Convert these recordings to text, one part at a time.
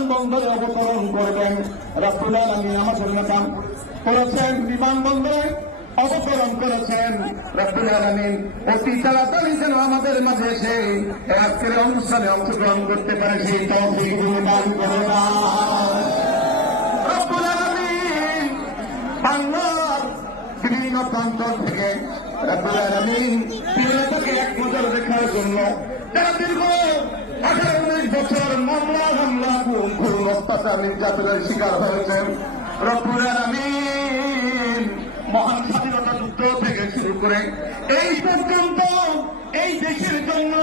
বিমানবন্দরে অবতরণ করবেন। রব্বুল আলামিন আমাদের নেতা করেছেন, বিমানবন্দরে অবতরণ করেছেন। রব্বুল আলামিন অতি তাড়াতাড়ি যেন আমাদের মাঝে এসে আজকের অনুষ্ঠানে অংশগ্রহণ করতে পারে সেই তৌফিক দান করে দাও। রব্বুল আলামিন বাংলার বিভিন্ন প্রান্ত থেকে রব্বুল আলামিন পীরটাকে এক নজর দেখার জন্য যারা দীর্ঘ 18-19 বছর মামলা হামলা খুন অত্যাচার নির্যাতনের শিকার হয়েছেন, রব্বুল আলামিন মহান স্বাধীনতা যুদ্ধ থেকে শুরু করে এই পর্যন্ত এই দেশের জন্য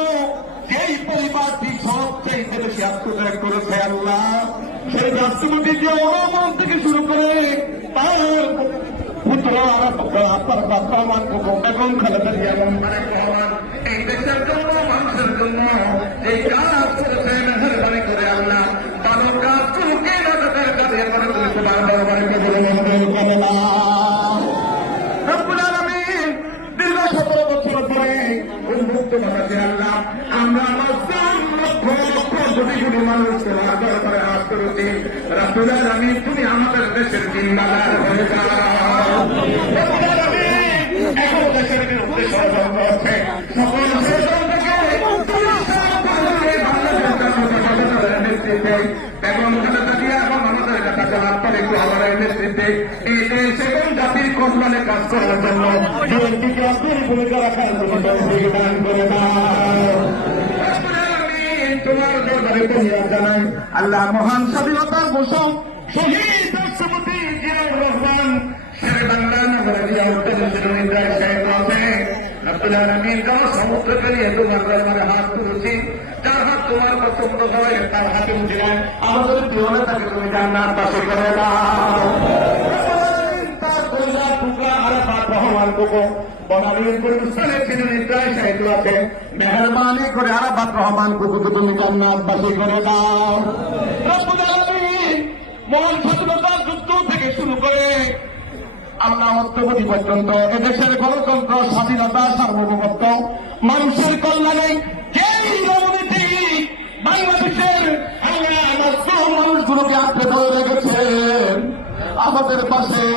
যেই পরিবারটি সবচেয়ে বেশি আত্মত্যাগ করেছে আল্লাহ, সেই রাষ্ট্রপতি যে রহমান থেকে শুরু করে তার পুত্র আপনার রহমান বেগম খালেদা জিয়া রহমান এই দেশের জন্য মানুষের জন্য এই কাজ করেছে মেহরবানি করে আল্লাহ তাদের কাজ চুকে তাদের কাছে মনে করেছে বারবার করে না। রব্বুল আলামিন দীর্ঘ 17 বছর ধরে উন্মুক্ত বানাতে আল্লাহ আমরা লক্ষ লক্ষ কোটি কোটি মানুষ তোমার দরবারে হাত করেছি। রব্বুল আলামিন তুমি আমাদের দেশের জিম্মাদার হয়ে যাও। রব্বুল আলামিন এখন দেশের বিরুদ্ধে ষড়যন্ত্র হচ্ছে, সকল ষড়যন্ত্রকে নেতৃত্বে বেগম খালেদা জিয়া এবং আমাদের কাছে আপনার একটু আলাদা নেতৃত্বে এই দেশ এবং জাতির কল্যাণে কাজ করার জন্য বিএনপিকে আপনার ভূমিকা রাখার জন্য দান করে দাও। তোমার দরবারে ফরিয়াদ জানাই আল্লাহ মহান স্বাধীনতার ঘোষক শহীদ রাষ্ট্রপতি জিয়াউর রহমান শেরে বাংলা নগরে জিয়াউদ্দিন ইব্রাহিম সাহেব আছে। রব্বুল আলামিন কোন সমুদ্র পেরিয়ে তোমার দরবারে হাত তুলেছি, যার হাত তোমার পছন্দ হয় তার হাতে উঠিলেন আমাদের প্রিয় নেতাকে তুমি জান্নাত বাসী করে দাও। তার পরিবার টুকরা আরাফাত রহমান কোকো বনানীর গুলিস্তানের ছিলেন ইব্রাহিম সাহেব আছে, মেহরবানি করে আরাফাত রহমান কোকোকে তুমি জান্নাত বাসী করে দাও। রব্বুল আলামিন মহান স্বাধীনতার যুদ্ধ থেকে শুরু করে আল্লাহ অদ্যবধি পর্যন্ত এদেশের গণতন্ত্র, স্বাধীনতা, সার্বভৌমত্ব, মানুষের কল্যাণে যেই রণনীতি বাংলাদেশের মানুষগুলোকে আঁকড়ে ধরে রেখেছেন, আমাদের পাশে